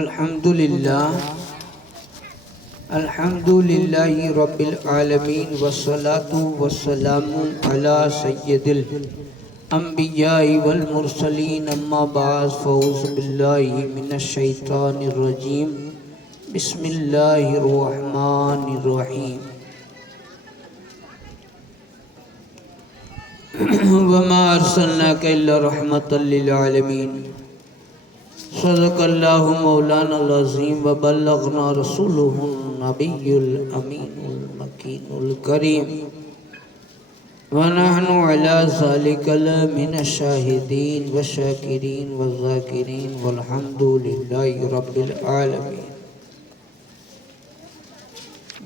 الحمدللہ رب العالمین والصلاة والسلام علی سید الانبیاء والمرسلین اما بعد فاعوذ باللہ من الشیطان الرجیم بسم اللہ الرحمن الرحیم وما ارسلناک الا رحمتا للعالمین صدق اللہ مولانا العظیم وبلغنا رسولہ النبی الامین المکین الکریم ونحن علی ذالک من الشاہدین والشاکرین والذاکرین والحمد للہ رب العالمین۔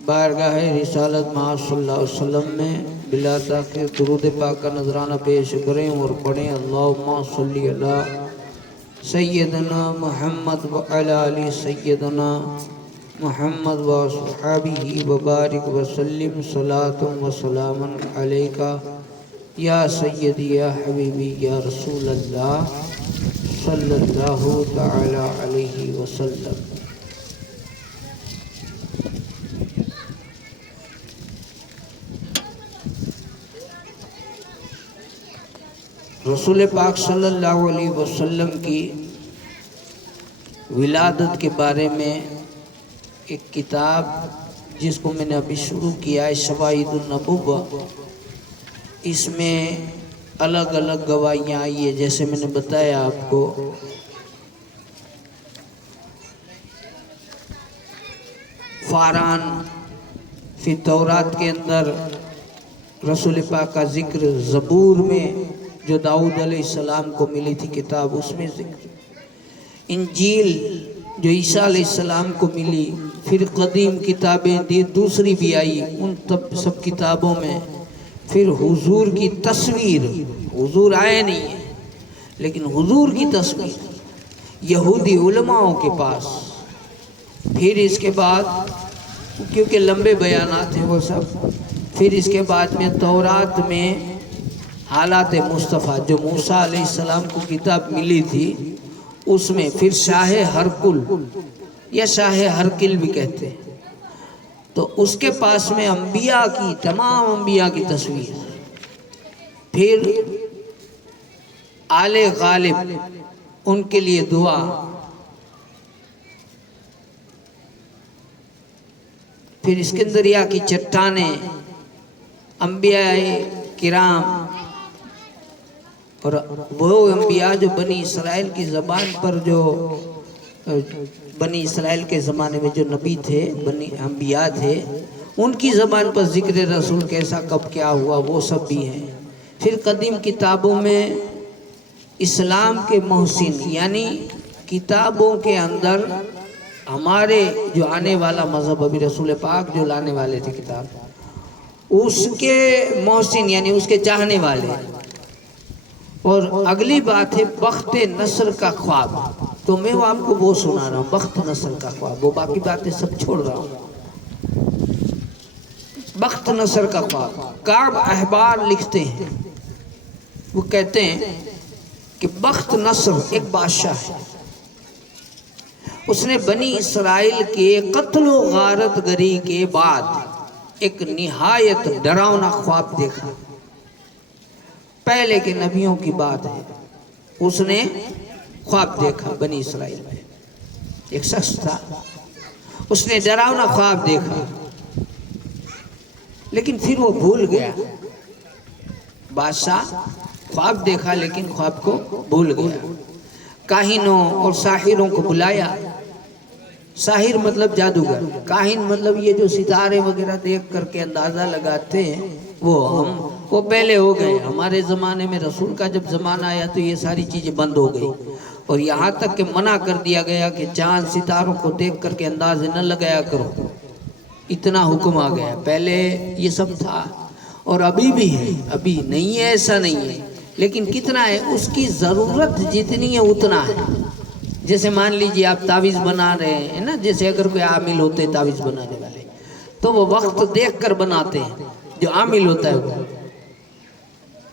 بارگاہ رسالت محمد صلی اللہ علیہ وسلم میں بلا تاخیر درود پاک کا نذرانہ پیش کریں اور پڑھیں اللہم صلی علی سیدنا محمد وعلی آل سیدنا محمد وصحابہ وبارک وسلم صلاۃ و سلام علیکہ یا سیدی یا حبیبی یا رسول اللہ صلی اللہ تعالی علیہ وسلم۔ رسول پاک صلی اللہ علیہ وسلم کی ولادت کے بارے میں ایک کتاب جس کو میں نے ابھی شروع کیا ہے شواہد النبوہ، اس میں الگ الگ گواہیاں آئی ہیں جیسے میں نے بتایا آپ کو۔ فاران فی تورات کے اندر رسول پاک کا ذکر، زبور میں جو داؤد علیہ السلام کو ملی تھی کتاب اس میں ذکر، انجیل جو عیسیٰ علیہ السلام کو ملی، پھر قدیم کتابیں دی دوسری بھی آئی ان سب کتابوں میں، پھر حضور کی تصویر، حضور آئے نہیں ہے لیکن حضور کی تصویر یہودی علماءوں کے پاس، پھر اس کے بعد کیونکہ لمبے بیانات ہیں وہ سب، پھر اس کے بعد میں تورات میں حالات مصطفیٰ جو موسیٰ علیہ السلام کو کتاب ملی تھی اس میں، پھر شاہ ہرکل یا شاہ ہرکل بھی کہتے ہیں، تو اس کے پاس میں انبیاء کی، تمام انبیاء کی تصویر، پھر آل غالب ان کے لیے دعا، پھر اسکندریہ کی چٹانیں، انبیاء کرام، اور وہ انبیاء جو بنی اسرائیل کی زبان پر، جو بنی اسرائیل کے زمانے میں جو نبی تھے، بنی انبیاء تھے، ان کی زبان پر ذکر رسول کیسا کب کیا ہوا وہ سب بھی ہیں۔ پھر قدیم کتابوں میں اسلام کے محسن، یعنی کتابوں کے اندر ہمارے جو آنے والا مذہب، ابھی رسول پاک جو لانے والے تھے کتاب، اس کے محسن یعنی اس کے چاہنے والے۔ اور اگلی بات ہے بخت نصر کا خواب، تو میں آپ کو وہ سنا رہا ہوں، بخت نصر کا خواب، وہ باقی باتیں سب چھوڑ رہا ہوں۔ بخت نصر کا خواب کعب احبار لکھتے ہیں، وہ کہتے ہیں کہ بخت نصر ایک بادشاہ ہے، اس نے بنی اسرائیل کے قتل و غارت گری کے بعد ایک نہایت ڈراؤنا خواب دیکھا۔ پہلے کے نبیوں کی بات ہے، اس نے خواب دیکھا بنی اسرائیل میں، ایک شخص تھا، اس نے ڈراؤنا خواب دیکھا، لیکن پھر وہ بھول گیا۔ بادشاہ خواب دیکھا لیکن خواب کو بھول گیا۔ کاہنوں اور ساحروں کو بلایا، ساحر مطلب جادوگر، کاہن مطلب یہ جو ستارے وغیرہ دیکھ کر کے اندازہ لگاتے ہیں، وہ پہلے ہو گئے۔ ہمارے زمانے میں رسول کا جب زمانہ آیا تو یہ ساری چیزیں بند ہو گئی، اور یہاں تک کہ منع کر دیا گیا کہ چاند ستاروں کو دیکھ کر کے اندازے نہ لگایا کرو، اتنا حکم آ گیا۔ پہلے یہ سب تھا اور ابھی بھی ہے، ابھی نہیں ہے ایسا نہیں ہے، لیکن کتنا ہے، اس کی ضرورت جتنی ہے اتنا ہے۔ جیسے مان لیجئے آپ تعویذ بنا رہے ہیں نا، جیسے اگر کوئی عامل ہوتے ہیں تعویذ بنانے والے تو وہ وقت دیکھ کر بناتے ہیں، جو عامل ہوتا ہے وہ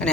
અને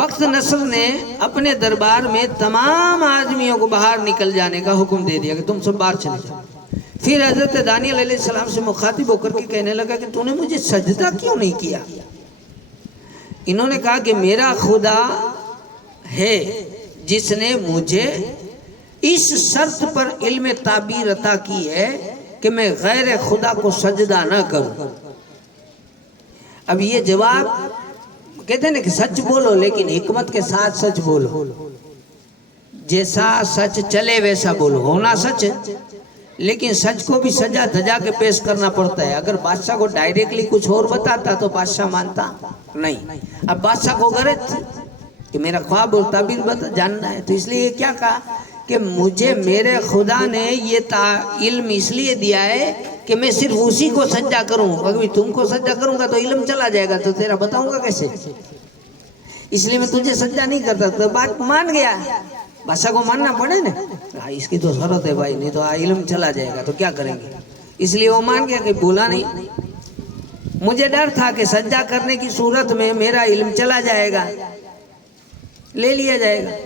بخت نصر نے اپنے دربار میں تمام آدمیوں کو باہر نکل جانے کا حکم دے دیا کہ تم سب باہر چلے جاؤ۔ پھر حضرت دانیال علیہ السلام سے مخاطب ہو کر کے کہنے لگا کہ تو نے مجھے سجدہ کیوں نہیں کیا؟ انہوں نے کہا کہ میرا خدا ہے جس نے مجھے اس شرط پر علم تعبیر عطا کی ہے کہ میں غیر خدا کو سجدہ نہ کروں۔ اب یہ جواب کہتے ہیں نا کہ سچ بولو لیکن حکمت کے ساتھ سچ بولو، جیسا سچ چلے ویسا بولو، ہونا سچ ہے لیکن سچ کو بھی سجا دھجا کے پیش کرنا پڑتا ہے۔ اگر بادشاہ کو ڈائریکٹلی کچھ اور بتاتا تو بادشاہ مانتا نہیں۔ اب بادشاہ کو غرض تھی کہ میرا خواب اور تعبیر جاننا ہے، تو اس لیے یہ کیا کہا کہ مجھے میرے خدا نے یہ علم اس لیے دیا ہے کہ میں صرف اسی کو سجدہ کروں، اگر تم کو سجدہ کروں گا تو علم چلا جائے گا، تو تیرا بتاؤں گا کیسے؟ اس لیے میں تجھے سجدہ نہیں کرتا۔ تو بات مان گیا، بادشاہ کو ماننا پڑے نا، اس کی تو ضرورت ہے بھائی، نہیں تو علم چلا جائے گا تو کیا کریں گے؟ اس لیے وہ مان گیا کہ بولا نہیں، مجھے ڈر تھا کہ سجدہ کرنے کی صورت میں میرا علم چلا جائے گا، لے لیا جائے گا۔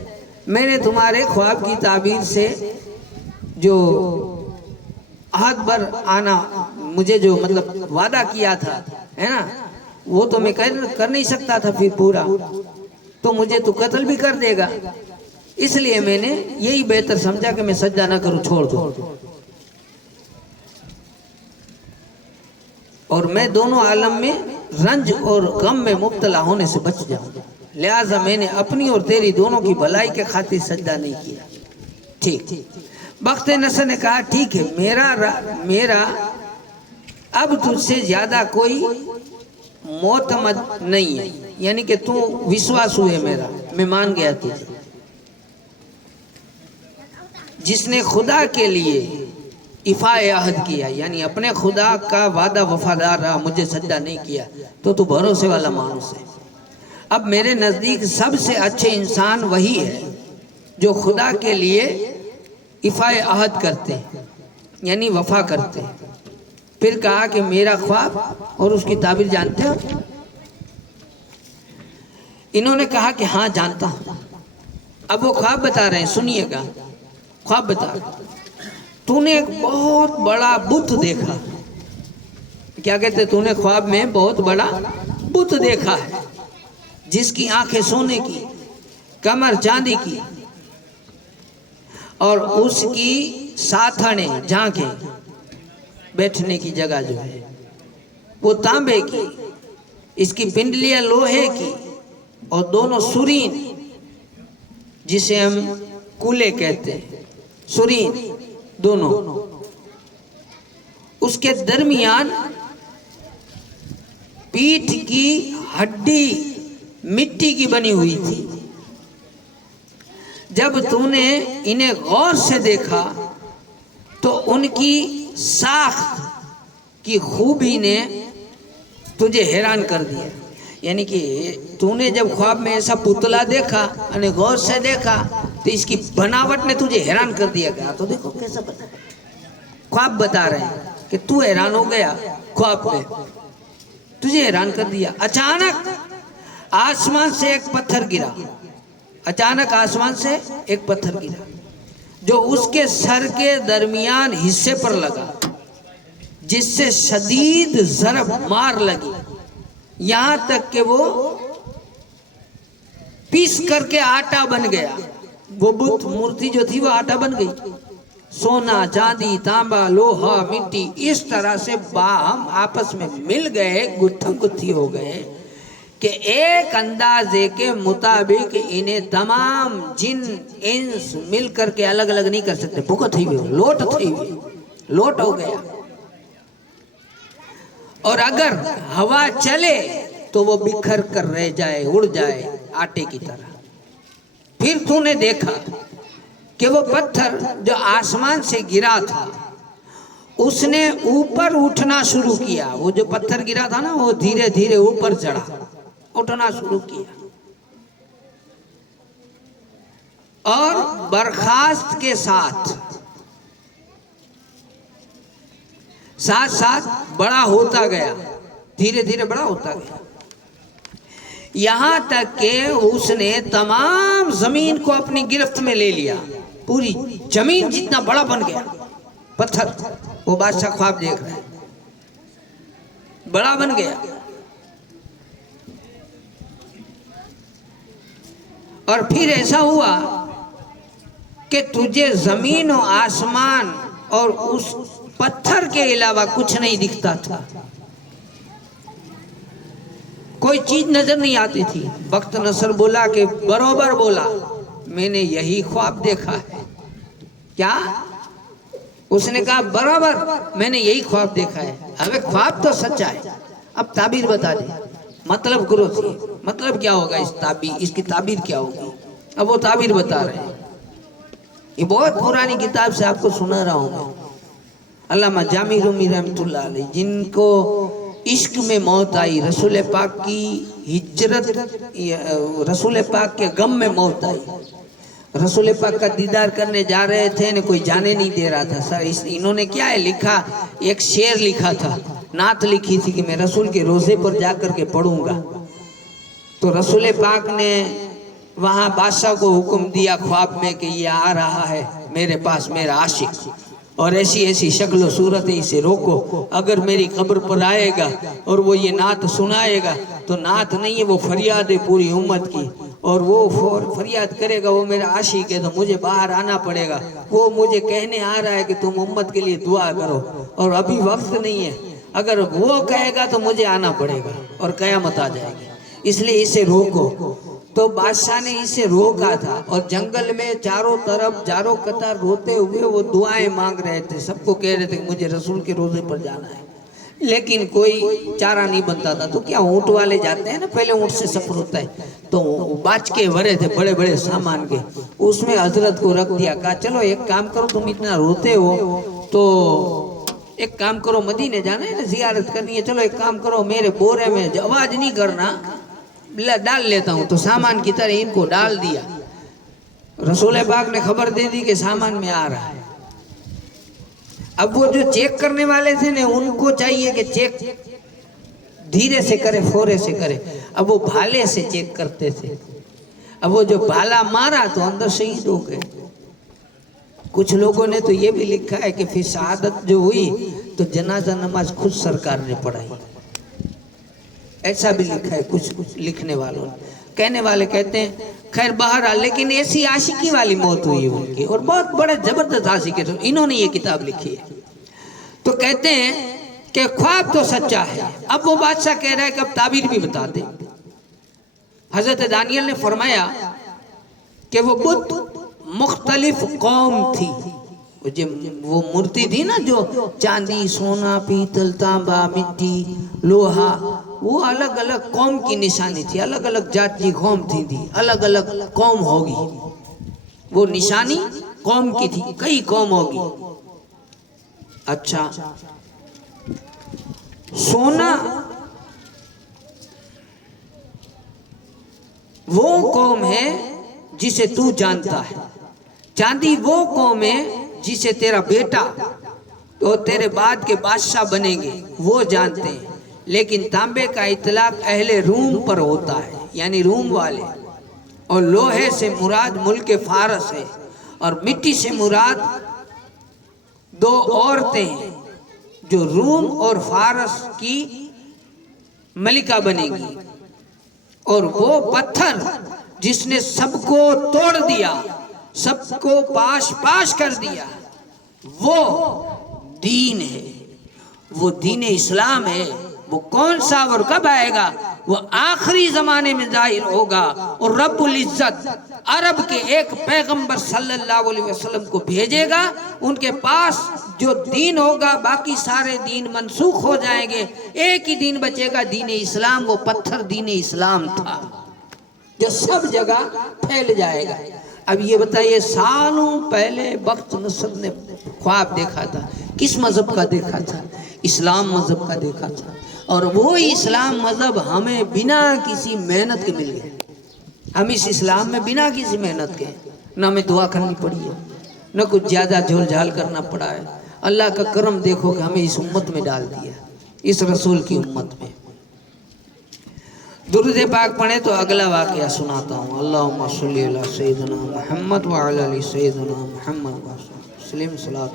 میں نے تمہارے خواب کی تعبیر سے جو عہد بر آنا مجھے جو مطلب وعدہ کیا تھا ہے نا، وہ تو میں کر نہیں سکتا تھا پھر پورا، تو مجھے تو قتل بھی کر دے گا، اس لیے میں نے یہی بہتر سمجھا کہ میں سجدہ نہ کروں، چھوڑ دو، اور میں دونوں عالم میں رنج اور غم میں مبتلا ہونے سے بچ جاؤں، لہٰذا میں نے اپنی اور تیری دونوں کی بھلائی کے خاطر سجدہ نہیں کیا۔ ٹھیک، بخت نصر نے کہا ٹھیک ہے، میرا اب تجھ سے زیادہ کوئی معتمد نہیں ہے، یعنی کہ تو وشواس ہوئے میرا، میں مان گیا تجھے، جس نے خدا کے لیے ایفاء عہد کیا، یعنی اپنے خدا کا وعدہ وفادار رہا، مجھے سجدہ نہیں کیا، تو بھروسے والا مانوس ہے۔ اب میرے نزدیک سب سے اچھے انسان وہی ہے جو خدا کے لیے ایفاء عہد کرتے ہیں، یعنی وفا کرتے ہیں۔ پھر کہا کہ میرا خواب اور اس کی تعبیر جانتے ہو؟ انہوں نے کہا کہ ہاں جانتا ہوں۔ اب وہ خواب بتا رہے ہیں، سنیے گا، خواب بتا رہے، تو نے ایک بہت بڑا بت دیکھا، کیا کہتے، تو نے خواب میں بہت بڑا بت دیکھا ہے جس کی آنکھیں سونے کی، کمر چاندی کی، اور اس کی ساتھنے جھانکیں، بیٹھنے کی جگہ جو ہے وہ تانبے کی، اس کی پنڈلیاں لوہے کی، اور دونوں سرین جسے ہم کولے کہتے ہیں، سرین دونوں، اس کے درمیان پیٹھ کی ہڈی مٹی کی بنی ہوئی تھی۔ جب تو نے انہیں غور سے دیکھا تو ان کی ساخت کی خوبی نے تجھے حیران کر دیا، یعنی کہ تو نے جب خواب میں ایسا پتلا دیکھا، انہیں غور سے دیکھا، تو اس کی بناوٹ نے تجھے حیران کر دیا گیا۔ تو دیکھو کیسا بتا، خواب بتا رہے ہیں کہ تو حیران ہو گیا، خواب میں تجھے حیران کر دیا۔ اچانک آسمان سے ایک پتھر گرا، اچانک آسمان سے ایک پتھر گرا جو اس کے سر کے درمیان حصے پر لگا، جس سے شدید ضرب مار لگی، یہاں تک کہ وہ پیس کر کے آٹا بن گیا۔ وہ بت مورتی جو تھی وہ آٹا بن گئی، سونا، چاندی، تانبا، لوہا، مٹی اس طرح سے باہم آپس میں مل گئے، گتھم گتھی ہو گئے کہ ایک اندازے کے مطابق انہیں تمام جن انس مل کر کے الگ الگ نہیں کر سکتے، بھوکت ہی ہوئی، لوٹ تھی ہوئی، لوٹ ہو گیا۔ اور اگر ہوا چلے تو وہ بکھر کر رہ جائے، اڑ جائے آٹے کی طرح۔ پھر تو نے دیکھا کہ وہ پتھر جو آسمان سے گرا تھا اس نے اوپر اٹھنا شروع کیا، وہ جو پتھر گرا تھا نا وہ دھیرے دھیرے اوپر چڑھا، اٹھنا شروع کیا، اور برخاست کے ساتھ ساتھ بڑا ہوتا گیا، دھیرے دھیرے بڑا ہوتا گیا۔ یہاں تک کہ اس نے تمام زمین کو اپنی گرفت میں لے لیا، پوری زمین جتنا بڑا بن گیا پتھر. وہ بادشاہ خواب دیکھ رہا ہے، بڑا بن گیا. اور پھر ایسا ہوا کہ تجھے زمین و آسمان اور اس پتھر کے علاوہ کچھ نہیں دکھتا تھا، کوئی چیز نظر نہیں آتی تھی. بخت نصر بولا کہ برابر بولا، میں نے یہی خواب دیکھا ہے. کیا؟ اس نے کہا برابر میں نے یہی خواب دیکھا ہے. اب خواب تو سچا ہے، اب تعبیر بتا دے، مطلب کرو تھی، مطلب کیا ہوگا اس کی تعبیر کیا ہوگی. اب وہ تعبیر بتا رہے ہیں. یہ بہت پرانی کتاب سے آپ کو سنا رہا ہوں میں. علامہ جامی رومی رحمۃ اللہ علیہ، جن کو عشق میں موت آئی، رسول پاک کی ہجرت، رسول پاک کے غم میں موت آئی. رسول پاک کا دیدار کرنے جا رہے تھے، کوئی جانے نہیں دے رہا تھا. سر انہوں نے کیا ہے لکھا، ایک شعر لکھا تھا، نعت لکھی تھی کہ میں رسول کے روزے پر جا کر کے پڑھوں گا. تو رسول پاک نے وہاں بادشاہ کو حکم دیا خواب میں کہ یہ آ رہا ہے میرے پاس میرا عاشق، اور ایسی ایسی شکل و صورت ہے، اسے روکو. اگر میری قبر پر آئے گا اور وہ یہ نعت سنائے گا تو نعت نہیں ہے، وہ فریاد ہے پوری امت کی، اور وہ فریاد کرے گا وہ میرا عاشق ہے، تو مجھے باہر آنا پڑے گا. وہ مجھے کہنے آ رہا ہے کہ تم امت کے لیے دعا کرو، اور ابھی وقت نہیں ہے. اگر وہ کہے گا تو مجھے آنا پڑے گا اور قیامت آ جائے گی، اس لیے اسے روکو. تو بادشاہ نے اسے روکا تھا، اور جنگل میں چاروں طرف جاروں قطار روتے ہوئے وہ دعائیں مانگ رہے تھے. سب کو کہہ رہے تھے کہ مجھے رسول کے روزے پر جانا ہے، لیکن کوئی چارہ نہیں بنتا تھا. تو کیا اونٹ والے جاتے ہیں نا، پہلے اونٹ سے سفر ہوتا ہے، تو باج کے ورے تھے بڑے بڑے سامان کے، اس میں حضرت کو رکھ دیا. کہا چلو ایک کام کرو، تم اتنا روتے ہو تو ایک کام کرو، مدینے جانا ہے نا، زیارت کرنی ہے، چلو ایک کام کرو، میرے بورے میں آواز نہیں کرنا، ڈال لیتا ہوں. تو سامان کی طرح ان کو ڈال دیا. رسول پاک نے خبر دے دی کہ سامان میں آ رہا ہے. اب وہ جو چیک کرنے والے تھے نا، ان کو چاہیے کہ چیک دھیرے سے کرے، فورے سے کرے. اب وہ بھالے سے چیک کرتے تھے. اب وہ جو بھالا مارا تو اندر شہید ہو گئے. کچھ لوگوں نے تو یہ بھی لکھا ہے کہ پھر شہادت جو ہوئی تو جنازہ نماز خود سرکار نے پڑھائی. ایسا بھی لکھا ہے کچھ لکھنے والوں نے. کہنے والے کہتے ہیں خیر بہرحال، لیکن ایسی عاشقی والی موت ہوئی ان کی، اور بہت بڑے زبردست عاشق ہے. انہوں نے یہ کتاب لکھی ہے. تو کہتے ہیں کہ خواب تو سچا ہے. اب وہ بادشاہ کہہ رہا ہے کہ اب تعبیر بھی بتا دیں. حضرت دانیال نے فرمایا کہ وہ بت مختلف قوم تھی. وہ مورتی تھی نا، جو چاندی، سونا، پیتل، تانبا، مٹی، لوہا، وہ الگ الگ قوم کی نشانی تھی. الگ الگ جات کی قوم تھی، الگ الگ قوم ہوگی. وہ نشانی قوم کی تھی، کئی قوم ہوگی. اچھا، سونا وہ قوم ہے جسے تو جانتا ہے، چاندی وہ قوم ہے جسے تیرا بیٹا اور تیرے بعد کے بادشاہ بنیں گے وہ جانتے ہیں. لیکن تانبے کا اطلاق اہل روم پر ہوتا ہے، یعنی روم والے. اور لوہے سے مراد ملک فارس ہے، اور مٹی سے مراد دو عورتیں ہیں جو روم اور فارس کی ملکہ بنے گی. اور وہ پتھر جس نے سب کو توڑ دیا، سب کو پاش پاش کر دیا، وہ دین ہے، وہ دین اسلام ہے. وہ کون سا اور کب آئے گا؟ وہ آخری زمانے میں ظاہر ہوگا. اور رب العزت عرب کے ایک پیغمبر صلی اللہ علیہ وسلم کو بھیجے گا. ان کے پاس جو دین ہوگا باقی سارے دین منسوخ ہو جائیں گے، ایک ہی دین بچے گا، دین اسلام. وہ پتھر دین اسلام تھا جو سب جگہ پھیل جائے گا. اب یہ بتائیے، سالوں پہلے بخت نصر نے خواب دیکھا تھا. کس مذہب کا دیکھا تھا؟ اسلام مذہب کا دیکھا تھا. اور وہ اسلام مذہب ہمیں بنا کسی محنت کے مل گئے. ہم اس اسلام میں بنا کسی محنت کے، نہ ہمیں دعا کرنی پڑی ہے، نہ کچھ زیادہ جھول جھال کرنا پڑا ہے. اللہ کا کرم دیکھو کہ ہمیں اس امت میں ڈال دیا، اس رسول کی امت میں. درود پاک پڑھیں تو اگلا واقعہ سناتا ہوں. اللہم صلی علی سیدنا محمد وعلی علی سیدنا محمد وسلم صلاۃ.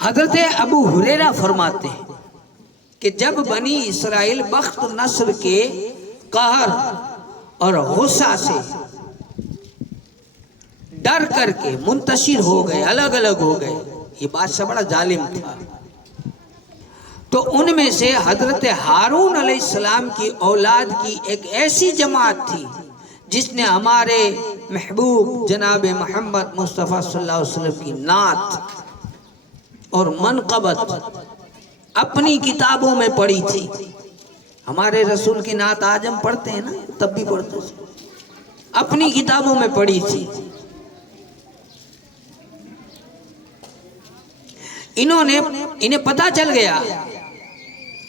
حضرت ابو ہریرہ فرماتے ہیں کہ جب بنی اسرائیل بخت نصر کے قہر اور غصہ سے ڈر کر کے منتشر ہو گئے، الگ الگ ہو گئے، یہ بادشاہ بڑا ظالم تھا، تو ان میں سے حضرت ہارون علیہ السلام کی اولاد کی ایک ایسی جماعت تھی جس نے ہمارے محبوب جناب محمد مصطفیٰ صلی اللہ علیہ وسلم کی نعت اور منقبت اپنی کتابوں میں پڑھی تھی. ہمارے رسول کی نعت آج ہم پڑھتے ہیں نا، تب بھی پڑھتے ہیں، اپنی کتابوں میں پڑھی تھی. انہیں پتا چل گیا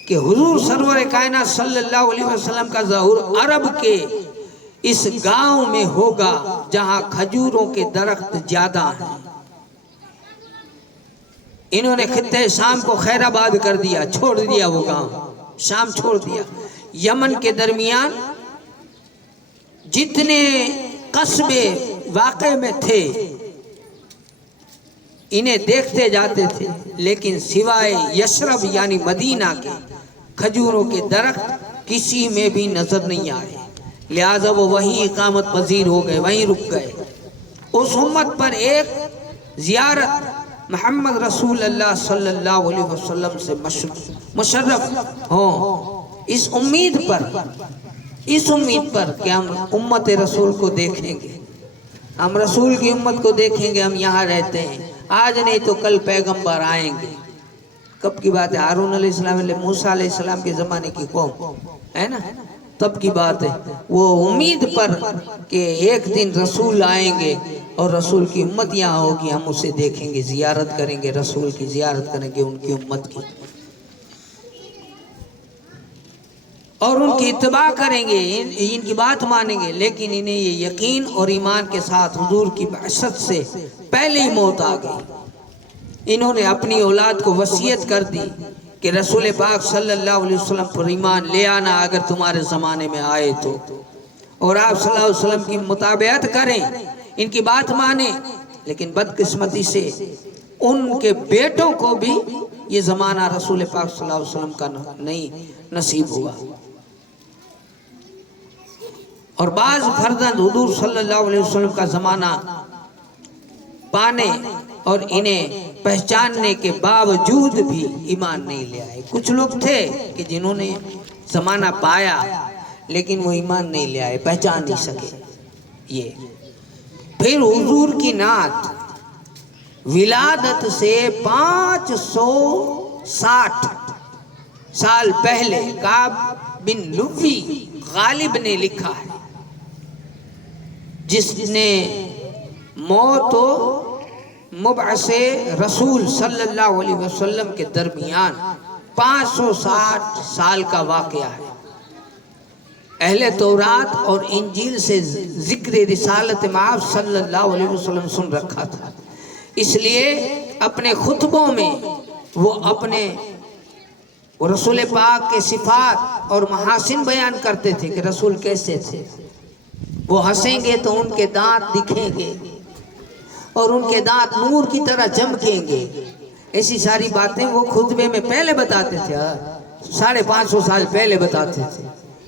کہ حضور سرور کائنات صلی اللہ علیہ وسلم کا ظہور عرب کے اس گاؤں میں ہوگا جہاں کھجوروں کے درخت زیادہ ہیں. انہوں نے خطے شام کو خیر آباد کر دیا، چھوڑ دیا، وہ گاؤں شام چھوڑ دیا. یمن کے درمیان جتنے قصبے واقع میں تھے انہیں دیکھتے جاتے تھے، لیکن سوائے یثرب یعنی مدینہ کے کھجوروں کے درخت کسی میں بھی نظر نہیں آئے. لہذا وہ وہیں اقامت پذیر ہو گئے، وہیں رک گئے. اس امت پر ایک زیارت محمد رسول اللہ صلی اللہ علیہ وسلم سے مشرف ہوں، اس امید پر کہ ہم امت رسول کو دیکھیں گے، ہم رسول کی امت کو دیکھیں گے. ہم یہاں رہتے ہیں، آج نہیں تو کل پیغمبر آئیں گے. کب کی بات ہے؟ ہارون علیہ السلام موسیٰ علیہ السلام کے زمانے کی قوم ہے نا، تب کی بات ہے. وہ امید پر کہ ایک دن رسول آئیں گے اور رسول کی امت یہاں ہوگی، ہم اسے دیکھیں گے، زیارت کریں گے، رسول کی زیارت کریں گے، ان کی امت کی، اور ان کی اتباع کریں گے، ان کی بات مانیں گے. لیکن انہیں یہ یقین اور ایمان کے ساتھ حضور کی بعثت سے پہلے ہی موت آ گئی. انہوں نے اپنی اولاد کو وصیت کر دی کہ رسول پاک صلی اللہ علیہ وسلم پر ایمان لے آنا اگر تمہارے زمانے میں آئے تو، اور آپ صلی اللہ علیہ وسلم کی مطابعت کریں، ان کی بات مانیں. لیکن بدقسمتی سے ان کے بیٹوں کو بھی یہ زمانہ رسول پاک صلی اللہ علیہ وسلم کا نہیں نصیب ہوا، اور بعض فرزند حضور صلی اللہ علیہ وسلم کا زمانہ پانے اور انہیں پہچاننے کے باوجود بھی ایمان نہیں لے آئے. کچھ لوگ تھے کہ جنہوں نے زمانہ پایا لیکن وہ ایمان نہیں لے آئے، پہچان نہیں سکے. یہ پھر حضور کی نعت ولادت سے 560 سال پہلے کعب بن لؤی غالب نے لکھا ہے، جس نے موت و مبعث رسول صلی اللہ علیہ وسلم کے درمیان 560 سال کا واقعہ ہے. اہل تورات اور انجیل سے ذکر رسالت مآب صلی اللہ علیہ وسلم سن رکھا تھا، اس لیے اپنے خطبوں میں وہ رسول پاک کے صفات اور محاسن بیان کرتے تھے کہ رسول کیسے تھے. وہ ہنسیں گے تو ان کے دانت دکھیں گے اور ان کے دانت نور کی طرح چمکیں گے. ایسی ساری باتیں وہ خطبے میں پہلے بتاتے تھے، 550 سال پہلے بتاتے تھے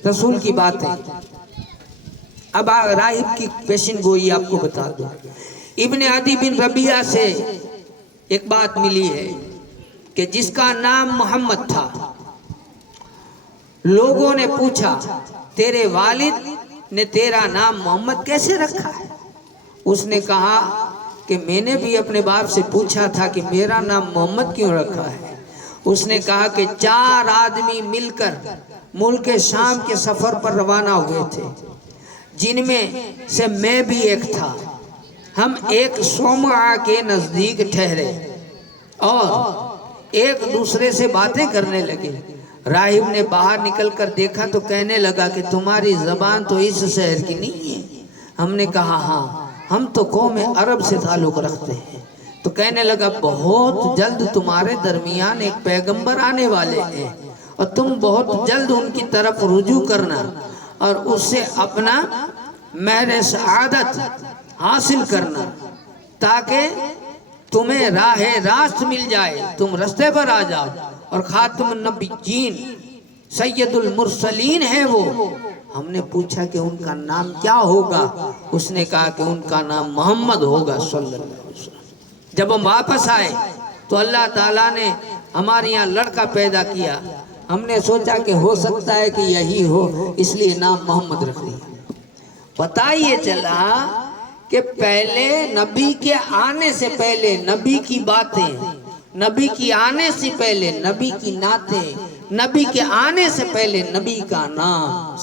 رسول کی باتیں. اب راہب کی پیشن گوئی آپ کو بتا دوں. ابن عدی بن ربیعہ سے ایک بات ملی ہے کہ جس کا نام محمد تھا، لوگوں نے پوچھا تیرے والد نے تیرا نام محمد کیسے رکھا ہے؟ اس نے کہا کہ میں نے بھی اپنے باپ سے پوچھا تھا کہ میرا نام محمد کیوں رکھا ہے. اس نے کہا کہ 4 آدمی مل کر ملک شام کے سفر پر روانہ ہوئے تھے، جن میں سے میں بھی ایک تھا. ہم ایک صومعہ کے نزدیک ٹھہرے اور ایک دوسرے سے باتیں کرنے لگے. راہب نے باہر نکل کر دیکھا تو کہنے لگا کہ تمہاری زبان تو اس شہر کی نہیں ہے. ہم نے کہا ہاں، ہم تو قوم عرب سے تعلق رکھتے ہیں. تو کہنے لگا بہت جلد تمہارے درمیان ایک پیغمبر آنے والے ہیں اور تم بہت جلد ان کی طرف رجوع کرنا اور اس سے اپنا مہر سعادت حاصل کرنا تاکہ تمہیں راہ راست مل جائے، تم رستے پر آ جاؤ۔ اور خاتم النبیین سید المرسلین ہے وہ۔ ہم نے پوچھا کہ ان کا نام کیا ہوگا؟ اس نے کہا کہ ان کا نام محمد ہوگا صلی اللہ علیہ وسلم۔ جب ہم واپس آئے تو اللہ تعالیٰ نے ہمارے یہاں لڑکا پیدا کیا، ہم نے سوچا کہ ہو سکتا ہے کہ یہی ہو، اس لیے نام محمد رکھ دیا۔ پتہ یہ چلا کہ پہلے نبی کے آنے سے پہلے نبی کی باتیں، نبی کی آنے سے پہلے نبی کی نعتیں، نبی کے آنے سے پہلے نبی کا نام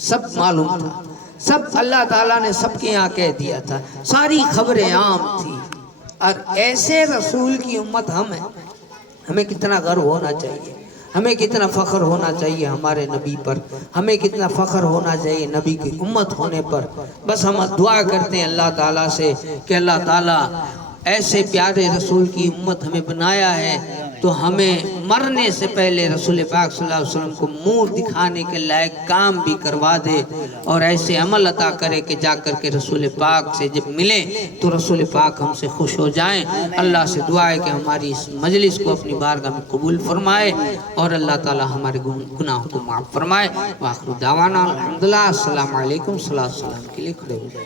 سب معلوم تھا، سب اللہ تعالیٰ نے سب کے یہاں کہہ دیا تھا، ساری خبریں عام تھی۔ اور ایسے رسول کی امت ہمیں کتنا غرو ہونا چاہیے، ہمیں کتنا فخر ہونا چاہیے ہمارے نبی پر، ہمیں کتنا فخر ہونا چاہیے نبی کی امت ہونے پر۔ بس ہم دعا کرتے ہیں اللہ تعالیٰ سے کہ اللہ تعالیٰ ایسے پیارے رسول کی امت ہمیں بنایا ہے تو ہمیں مرنے سے پہلے رسول پاک صلی اللہ علیہ وسلم کو منہ دکھانے کے لائق کام بھی کروا دے، اور ایسے عمل عطا کرے کہ جا کر کے رسول پاک سے جب ملیں تو رسول پاک ہم سے خوش ہو جائیں۔ اللہ سے دعا ہے کہ ہماری اس مجلس کو اپنی بارگاہ میں قبول فرمائے اور اللہ تعالی ہمارے گناہوں کو معاف فرمائے۔ وآخر دعوانا الحمدللہ۔ السلام علیکم۔ صلی اللہ علیہ وسلم کے لیے کھڑے ہو جائے۔